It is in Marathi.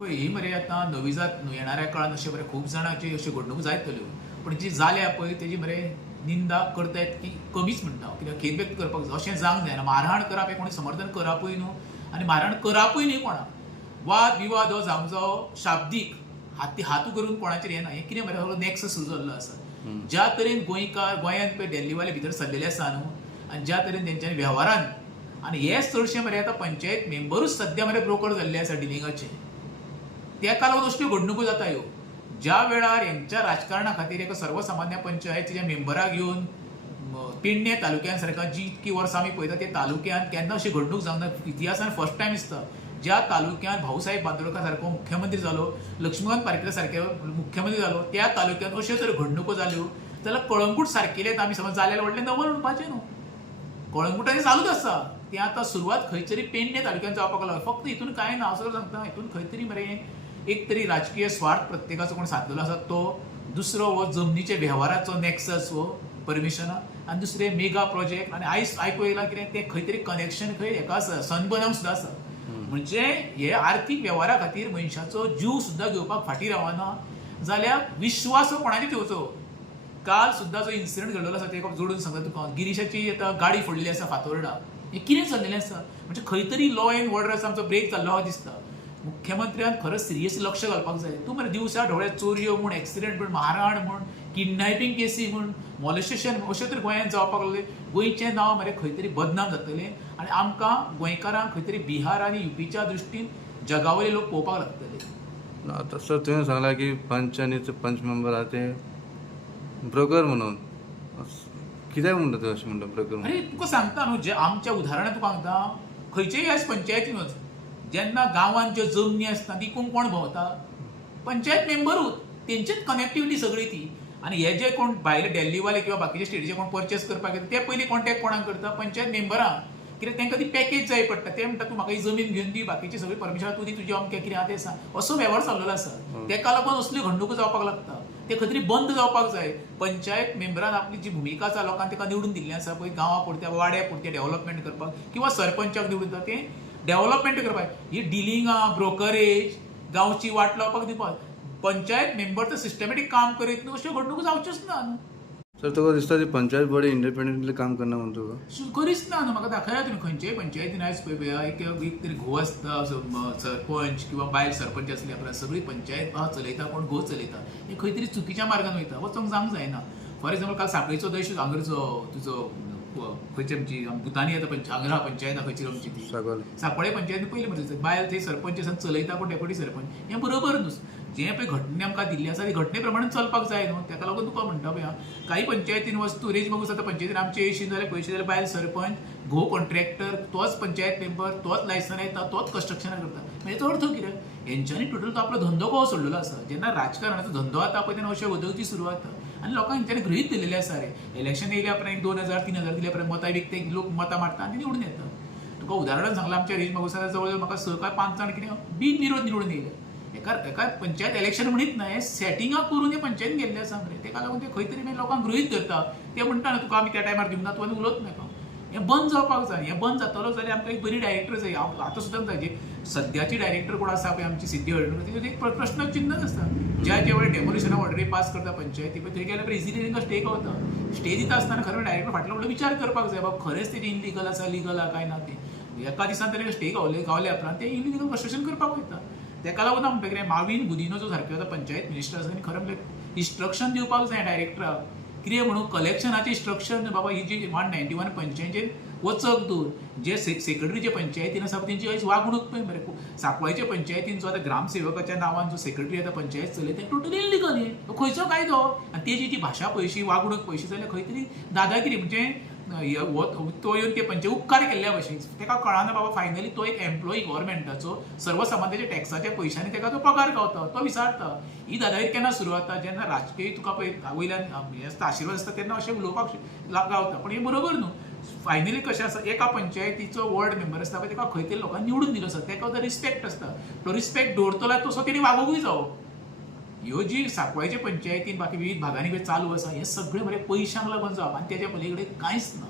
पळय ही मरे आतां नवी जात न्हू येणाऱ्या काळान अशे मरे खूब जाणांची अशी घडणूक जायतल्यो पूण जी जाल्या पळय तेजी मरे निंदा करतायत की कमीच म्हणटा हांव कित्याक खेद व्यक्त करपाक जाय अशें जावंक जायना मारहाण करप हें कोणी समर्थन करपूय न्हू आनी मारहाण करपूय न्ही कोणाक वाद विवाद हो जावंक जावो शाब्दीक हातू करून कोणाचेर हें ना हें कितें मरे सगळो नॅक्सस सुरू जाल्लो आसा ज्या तरेन गोंयकार गोंयांत पळय दिल्लीवाले भितर सरलेले आसा न्हू आनी ज्या तरेन तेंच्यांनी वेव्हारांत आनी हेच चडशे मरे आतां पंचायत मेंबरूच सद्या मरे ब्रोकर जाल्ले आसा डिलिंगाचे तेका लागून असल्यो घडणुको जाता ह्यो ज्या वेळार हेंच्या राजकारणा खातीर एका सर्वसामान्य पंचायतीच्या मेंबराक घेवन पेडणे तालुक्यान सारका जी इतकी वर्सां आमी पळयता ते तालुक्यांत केन्ना अशी घडणूक जावंक ना इतिहासान फर्स्ट टायम दिसता ज्या तालुक्यांत भाऊसाहेब बांदोडकार सारको मुख्यमंत्री जालो लक्ष्मीकांत पार्सेकर सारके मुख्यमंत्री जालो त्या तालुक्यांत अश्यो जर घडणुको जाल्यो जाल्यार कळंगूट सारकेले आमी समज जाल्यार व्हडलें नवल म्हणपाचें न्हू कळंगुटांनी चालूच आसा तें आतां सुरवात खंय तरी पेडणे तालुक्यान जावपाक लागला फक्त हितून कांय ना असो सांगता हितून खंय तरी मरे एक तरी राजकीय स्वार्थ प्रत्येकाचो कोण साधलेलो आसा तो दुसरो हो जमनीचे वेव्हाराचो नॅक्सस हो परमिशना आनी दुसरे मेगा प्रोजेक्ट आनी आयज आयकूं येयलां कितें तें खंय तरी कनेक्शन खंय हेका आसा सनबर्नाक सुद्दां आसा म्हणजे हे आर्थीक वेव्हारा खातीर मनशाचो जीव सुद्दां घेवपाक फाटीं रावना जाल्यार विश्वास हो कोणाचेर ठेवचो काल सुद्दां जो इन्सिडंट घडलेलो आसा तेका जोडून सांगता तुका गिरीशाची आतां गाडी फोडलेली आसा फातोर्डा हें कितें चल्लेलें आसा म्हणजे खंय तरी लॉ एंड ऑर्डर आसा आमचो ब्रेक जाल्लो अहो दिसता मुख्यमंत्र्यान खरंच सिरियसली लक्ष घालपाक जाय तूं मरे दिवसा ढोळे चोरयो म्हूण एक्सिडेंट म्हूण मारहाण म्हूण किडनॅपिंग केसी म्हूण मॉलेस्टेशन अशें तरी गोंयांत जावपाक लागलें गोंयचें नांव मरे खंय तरी बदनाम जातलें आनी आमकां गोंयकारांक खंय तरी बिहार आनी युपीच्या दृश्टीन जगावयले लोक पळोवपाक लागतले आतां सर तुवें सांगलां की पंच आनी पंच मेंबर आहा ते ब्रोकर म्हणून कित्याक म्हणटा तूं अशें म्हणटा ब्रोकर म्हणून अरे तुका सांगता न्हू जे आमच्या उदाहरणां तुका सांगता खंयचेय आयज पंचायतीन वच जेन्ना गांवांत ज्यो जमनी आसता ती कोण भोंवता पंचायत मेंबरूच तेंचीच कनेक्टिविटी सगळी ती आनी हे जे कोण भायले दिल्लीवाले किंवा बाकीचे स्टेटीचे कोण परचेस करपाक येता ते पयलीं कॉन्टॅक्ट कोणाक करता पंचायत मेंबरां कित्याक तांकां ती पॅकेज जाय पडटा ते म्हणटा तूं म्हाका ही जमीन घेवन दी बाकीची सगळी परमिशन तूं दी तुजें अमकें कितें आहा तें सांग असो वेव्हार चाललेलो आसा तेका लागून असल्यो घडणुको जावपाक लागता ते खंय तरी बंद जावपाक जाय पंचायत मेंबरान आपली जी भुमिका आसा लोकांक ताका निवडून दिल्लें आसा पळय गांवा पुरत्या वाड्या पुरत्या डेव्हलपमेंट करपाक किंवा सरपंचाक निवडून दिता तें डेव्हलपमेंट करपाक ही डिलिंगां ब्रोकरेज गांवची वाट लावपाक दिवपाक पंचायत मेंबर तर सिस्टमॅटीक काम करीत न्हू अश्यो घडणुको जावच्योच ना न्हू सर तुका दिसता ती पंचायत बॉडी इंडिपेंडंटली काम करना म्हणून तुका करीच ना न्हू म्हाका दाखया तुमी खंयचेय पंचायतीन आयज पळय एक तरी घोव आसता सरपंच किंवा बायल सरपंच आसली आपल्या सगळी पंचायत चलयता कोण घोव चलयता हे खंय तरी चुकीच्या मार्गान वयता वचोंक जावंक जायना फॉर एग्जाम्पल काल सांखळेचो दयशू हांगरचो तुजो खंयची आमची भुतानी आतां हांगा पंचायत खंयची आमची ती सांकवाळे पंचायतीन पयली म्हणजे बायल थंय सरपंच आसा चलयता कोण डेप्युटी सरपंच हें बरोबर न्हू जे पळय घटने आमकां दिल्ली आसा ती घटने प्रमाणे चलपाक जाय न्हू तेका लागून तुका म्हणटा पळय काही पंचायतीन वस्तू रेज मागूस आतां पंचायतीन आमचे येयशीन जाल्यार पयशे जाल्यार बायल सरपंच घोव कॉन्ट्रॅक्टर तोच पंचायत मेंबर तोच लायसन येता तोच कन्स्ट्रक्शनाक करता मागीर हेचो अर्थ कितें हेंच्यांनी टोटल तो आपलो धंदो कहो सोडलेलो आसा जेन्ना राजकारणाचो धंदो जाता पळय तेन्ना अशें वदळची सुरवात जाता आनी लोकांक हेंच्यांनी गृहीत दिल्लेलें आसा रे इलेक्शन येयल्या उपरांत 2,000-3,000 दिल्या उपरांत मतां विकते लोक मतां मारता आनी निवडून येता तुका उदाहरण सांगलां आमच्या रेज मागुसार जवळ जवळ म्हाका 6 काय 5 जाण कितें बिनविरोध निवडून येयले एका पंचायत इलेक्शन म्हणीत ना हे सेटिंगाक करून हे पंचायतीन गेल्ले आसा मरे तेका लागून ते खंय तरी मागीर लोकांक गृहीत धरता ते म्हणटा न्हू तुका आमी त्या टायमार दिवना तूं आनी उलोवच नाका हें बंद जावपाक जाय हें बंद जातलो जाल्यार आमकां एक बरी डायरेक्टर जाय आतां सुद्दां जाय सद्याची डायरेक्टर कोण आसा पळय आमची सिद्धी हळदणकर तितून एक प्रश्न चिन्हच आसता ज्या वेळार डेमोलिशना ऑर्डरी पास करता पंचायती पळय थंय गेल्या पळय इजिली तांकां स्टे गावता स्टे दिता आसतना खरें डायरेक्टर फाटलो फुडलो विचार करपाक जाय बाबा खरेंच तें इनलिगल आसा लिगल आहा काय ना तें एका दिसान तरी स्टे गावल्या उपरांत ते इलिगल कन्स्ट्रक्शन करपाक वयता तेका लागून म्हणटा कितें माविन गुदिनो जो सारको आतां पंचायत मिनिस्टर आसा खरें म्हणजे इन्स्ट्रक्शन दिवपाक जाय डायरेक्टराक कितें म्हणून कलेक्शनाचें इन्स्ट्रक्शन बाबा ही जी 191 पंचायतीचेर वचक दूर जे सेक्रेटरी जे पंचायतीन आसा तेंची आयज वागणूक पळय मरे सांकवाळचे पंचायतीन जो आतां ग्रामसेवकाच्या नांवान जो सेक्रेटरी आतां पंचायत चलयता तें टोटली इलिगल हें खंयचो कायदो आनी तेजी ती भाशा पयशी वागणूक पयशी जाल्यार खंय तरी दादागिरी म्हणजे तो येवन ते पंचायत उपकार केल्ल्या भशेन तेका कळना बाबा फायनली तो एक एम्प्लॉई गव्हर्मेंटाचो सर्वसामान्याच्या टॅक्साच्या पयशांनी तेका तो पगार गावता तो विचारता ही दादागिरी केन्ना सुरू जाता जेन्ना राजकीय तुका पळय वयल्यान हें आसता आशिर्वाद आसता तेन्ना अशें उलोवपाक गावता पण हें बरोबर न्हू फायनली कशें आसा एका पंचायतीचो वॉर्ड मेंबर आसता पळय तेका खंय तरी लोकांनी निवडून दिलो आसता तेका तो रिस्पेक्ट आसता तो रिस्पेक्ट दवरतलो तसो तेणी वागोवूय जावो ह्यो जी सांकवाळचे पंचायतीन बाकी विविध भागांनी चालू आसा हें सगळें मरे पयशांक लागून जावप आनी तेच्या पलीकडे कांयच ना